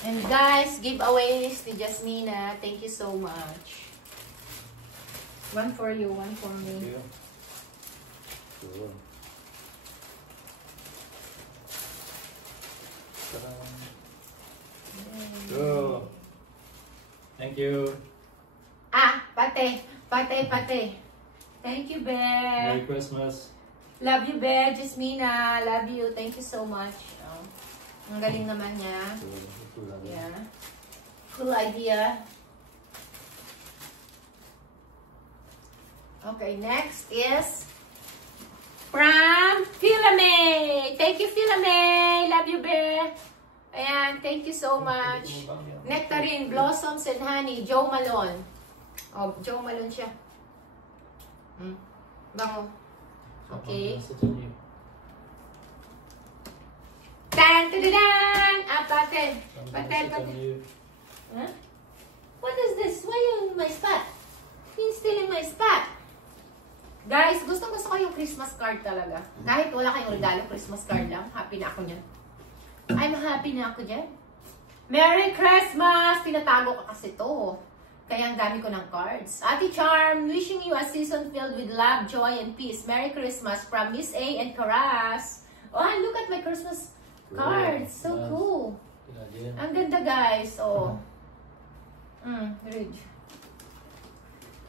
And guys, giveaways to Jasmina. Thank you so much. One for you, one for me. Thank you. Cool. Go. Thank you. Ah, pate. Thank you, Bear. Merry Christmas. Love you, Bear. Jasmina, love you. Thank you so much. Oh, ang galing naman niya. Yeah. Cool idea. Okay, next is from Philame. Thank you, Philame. Love you, Bear. Ayan, thank you so much. Nectarine, Blossoms, and Honey. Joe Malone. Oh, Joe Malone siya. Bango. Okay. Tan, tadadaan! Ah, pate. Huh? What is this? Why you in my spot? You're still in my spot. Guys, gusto ko yung Christmas card talaga. Kahit wala kayong regalo, Christmas card lang. Happy na ako niyan. I'm happy na ako dyan. Merry Christmas! Tinatago ka kasi to. Kaya ang dami ko ng cards. Ate Charm, wishing you a season filled with love, joy, and peace. Merry Christmas from Miss A and Karas. Oh, look at my Christmas cards. So cool. Ang ganda, guys. Oh. Read.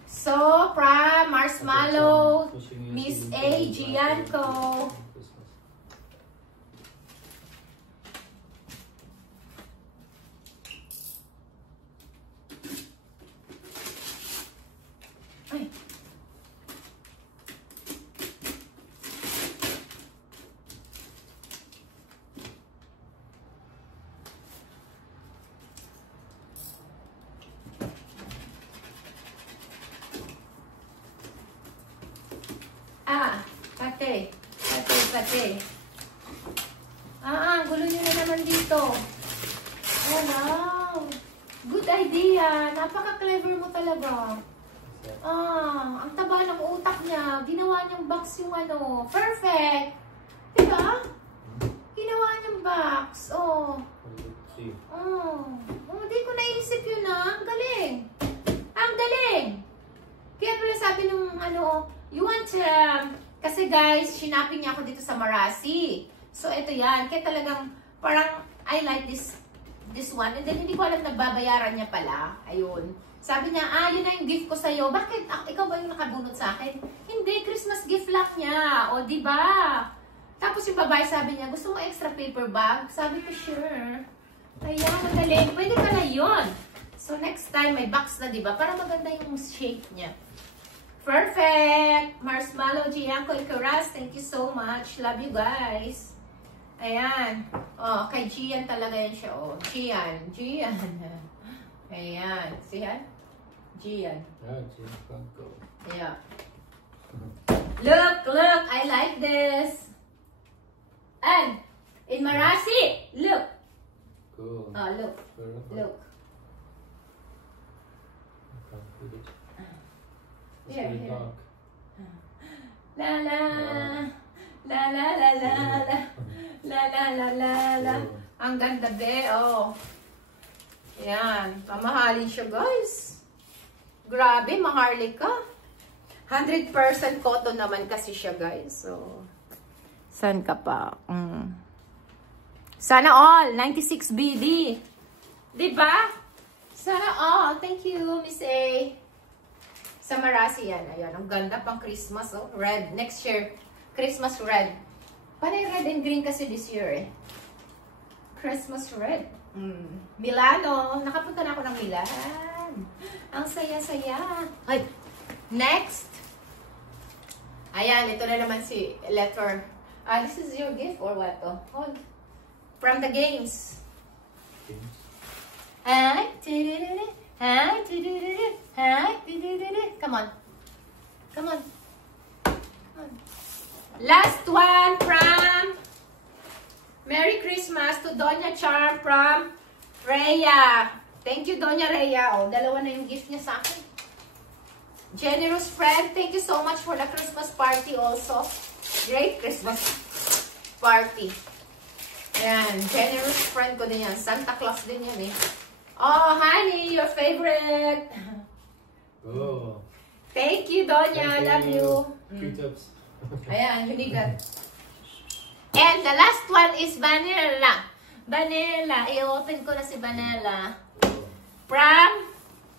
So, from Marshmallow, Miss A, Gianco. Ay. Ah, pate. Gulo nyo na naman dito. Oh, wow. Good idea. Napaka-clever mo talaga. Ang taba ng utak niya. Ginawa niyang box yung ano. Perfect! Diba? Ginawa niyang box. Di ko naisip yun Ang galing. Ang galing! Kaya pala sabi nung ano, you want kasi guys, shinapin niya ako dito sa Marasi. So, ito yan. Kaya talagang, parang, I like this one. And then, hindi ko alam nagbabayaran niya pala. Ayun. Sabi niya, yun na yung gift ko sa'yo. Bakit? Ikaw ba yung nakabunot sa akin? Hindi, Christmas gift lang niya. O, diba? Tapos yung babae sabi niya, gusto mo extra paper bag? Sabi ko, sure. Ayan, magaling. Pwede pala yun. So, next time, may box na, diba? Para maganda yung shape niya. Perfect! Marshmallow, Gianco, Icaras, thank you so much. Love you guys. Ayan. Oh, kay Gian talaga yan siya. Oh, Gian. Ayan. See yan? Gian. Yeah. Look. I like this. And, in Marasi, look. Cool. Oh, look. Here. La. Ang ganda, be. Oh. Yan. Pamahalin siya, guys. Grabe, maharlika. 100% cotton naman kasi siya, guys. So, saan ka pa? Sana all. 96 BD. Diba? Sana all. Thank you, Miss A. Sa Marasi yan. Ayan. Ang ganda pang Christmas. Oh. Red. Next year. Christmas red. Panay red and green kasi this year eh. Christmas red. Milano. Nakapunta na ako ng Milan. Ang saya-saya. Ay. Next. Ayan. Ito na naman si letter. This is your gift or what? Oh. Hold. From the games. Hi. Hi. Come on. Last one from Merry Christmas to Doña Charm from Rhea. Thank you, Doña Rhea. Oh, dalawa na yung gift niya sa akin. Generous friend, thank you so much for the Christmas party also. Great Christmas party. Ayan, generous friend ko din yan. Santa Claus din yan eh. Oh, honey, your favorite. Oh. Thank you, Donya. Love you. Q-tips. Ayan, you need that. And the last one is vanilla. Vanilla. I-open ko na si vanilla. From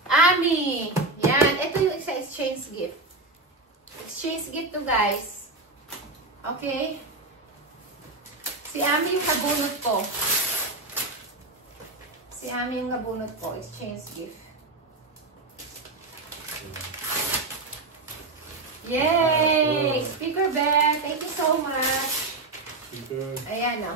Ami. Yan. Ito yung isa exchange gift. Exchange gift to guys. Okay. Si Ami yung nabunot ko. Si Ami yung nabunot ko. Exchange gift. Yay! Speaker bag. Thank you so much. Speaker. Ayan o.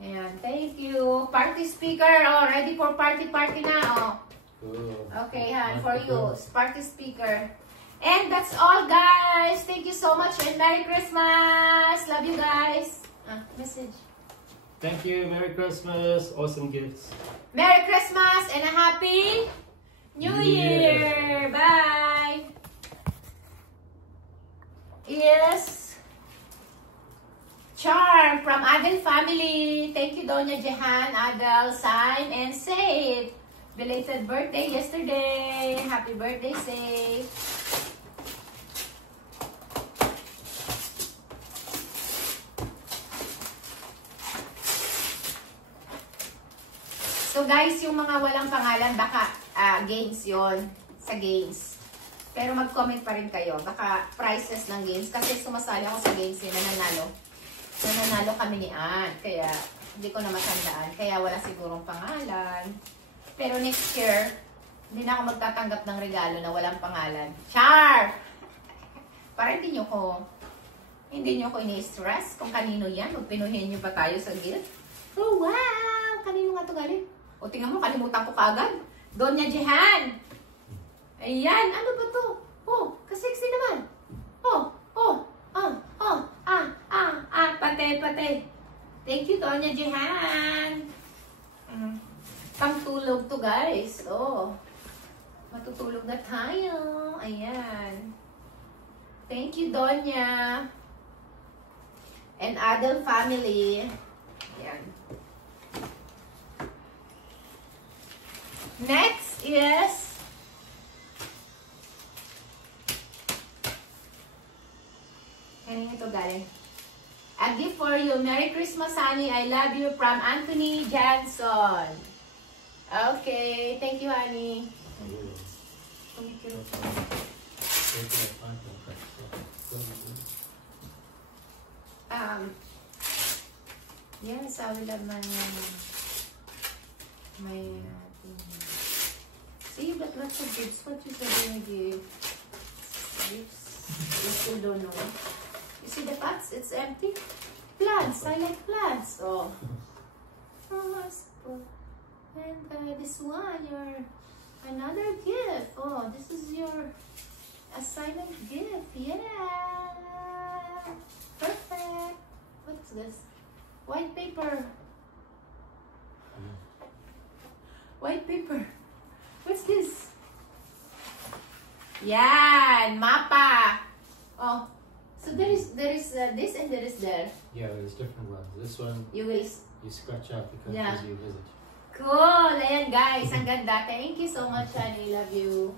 Ayan. Thank you. Party speaker. Oh, ready for party na. Oh. Cool. Okay, Han. For you. Party speaker. And that's all, guys. Thank you so much. And Merry Christmas. Love you guys. Message. Thank you. Merry Christmas. Awesome gifts. Merry Christmas and a Happy New Year. Bye. Yes. Charm from Adel family. Thank you, Donya Jehan, Adel, sign and save. Belated birthday yesterday. Happy birthday, save. So guys, yung mga walang pangalan, baka games yon sa games. Pero mag-comment pa rin kayo. Baka prizes ng games. Kasi sumasali ako sa games yun, nananalo. Nananalo kami ni Ann. Kaya hindi ko na matandaan. Kaya wala sigurong pangalan. Pero next year, hindi na ako magtatanggap ng regalo na walang pangalan. Char! Para hindi nyo ko ini-stress kung kanino yan. Magpinuhin nyo pa tayo sa gift. Oh, wow! Kanino nga ito galing? O, tingnan mo, kalimutan ko kagad. Donya Jehan. Ayan, ano ba to? Oh, kasexy naman. Pate. Thank you, Donya Jehan. Pangtulog to, guys. Oh, matutulog na tayo. Ayan. Thank you, Donya. And Adel family. Ayan. Next is kanina ito galing. A gift for you. Merry Christmas, honey. I love you from Anthony Johnson. Okay. Thank you, honey. Yes, I will have my see, you got lots of gifts. What you gonna give? Gifts. You still don't know. You see the pots? It's empty. Plants. I like plants. Oh. And this one, your another gift. Oh, this is your assignment gift. Yeah. Perfect. What's this? White paper. White paper. What's this? Yan, mapa. Oh, so there is this and there is there. Yeah, there's different ones. This one You will. you scratch out because Yeah. you visit. Cool. Ayan guys, ang ganda. Thank you so much, honey. Love you.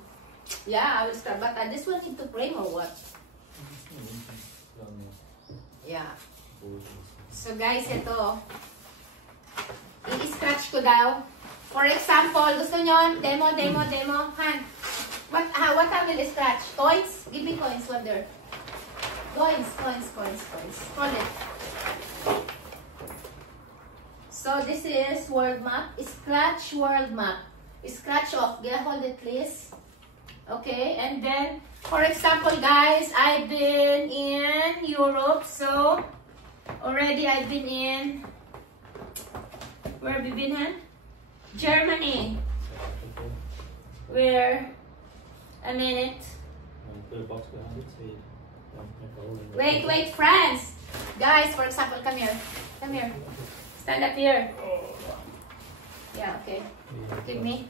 Yeah, I will start. But this one need to frame or what? Yeah. So guys, ito. I-scratch ko daw. For example, gusto nyo, demo. Han, what I will scratch? Coins? Give me coins, Wonder. Coins. Hold it. So this is world map. Scratch world map. Scratch off. Hold it, please. Okay, and then, for example, guys, I've been in Europe, so already I've been in. Where have you been, Han? Germany. Where? A minute. Put a box behind it so you don't make a hole in it. Wait, France. Guys, for example, come here. Stand up here. Yeah, okay. Give me.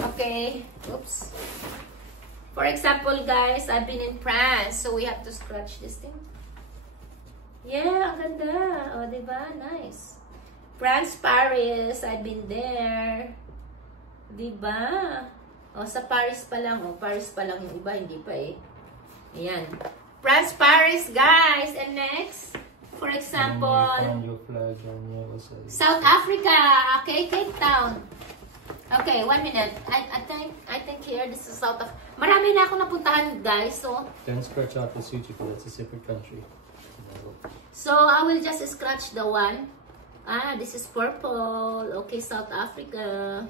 Okay. Oops. For example, guys, I've been in France, so we have to scratch this thing. Yeah, ang ganda. O, diba? Nice. France, Paris. I've been there. Diba? O, sa Paris pa lang. O, Paris pa lang yung iba. Hindi pa eh. Ayan. France, Paris, guys. And next, for example, And you find your flag on your side. South Africa. Okay, Cape Town. Okay, 1 minute. I think here, this is South Africa. Marami na ako napuntahan, guys. So, Then scratch out the Suchi, but that's a separate country. So, I will just scratch the one. Ah, this is purple. Okay, South Africa.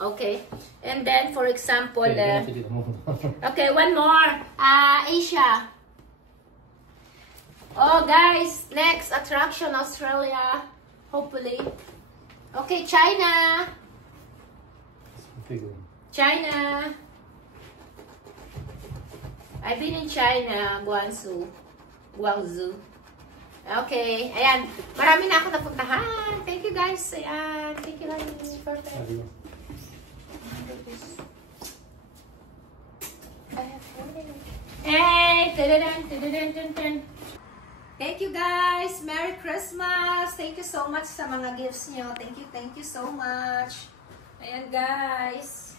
Okay. And then, for example, okay, one more. Asia. Oh, guys. Next attraction, Australia. Hopefully. Okay, China. China. I've been in China, Guangzhou. Okay, ayan. Marami na ako napuntahan. Thank you, guys. Ayan. Thank you, guys. Perfect. Hey! Thank you, guys. Merry Christmas. Thank you so much sa mga gifts nyo. Thank you so much. Ayan, guys.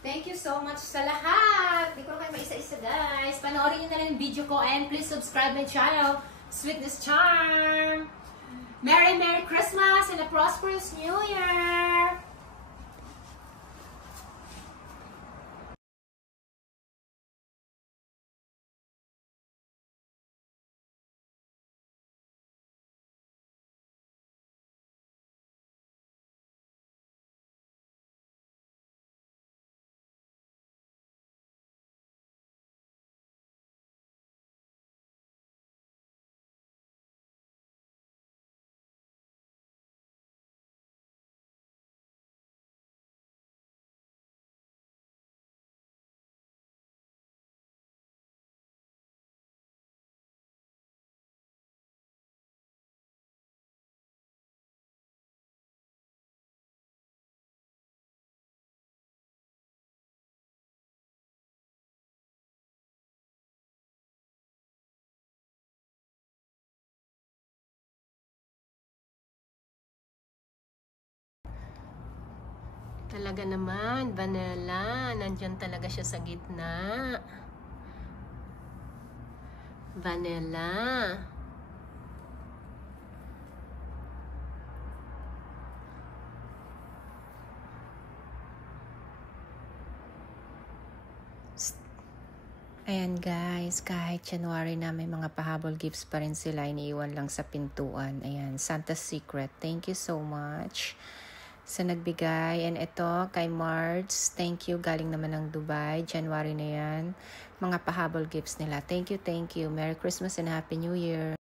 Thank you so much sa lahat. Hindi ko na kayo maisa-isa, guys. Panoorin nyo na lang yung video ko and please subscribe my channel, Sweetness Charm. Merry Christmas and a prosperous New Year! Talaga naman, vanilla. Nandyan talaga siya sa gitna. Vanilla. Ayan guys, kahit January na may mga pahabol gifts pa rin sila, iniiwan lang sa pintuan. Ayan, Santa's Secret. Thank you so much sa nagbigay. And ito, kay Marts, thank you. Galing naman ng Dubai. January na yan. Mga pahabol gifts nila. Thank you, thank you. Merry Christmas and Happy New Year.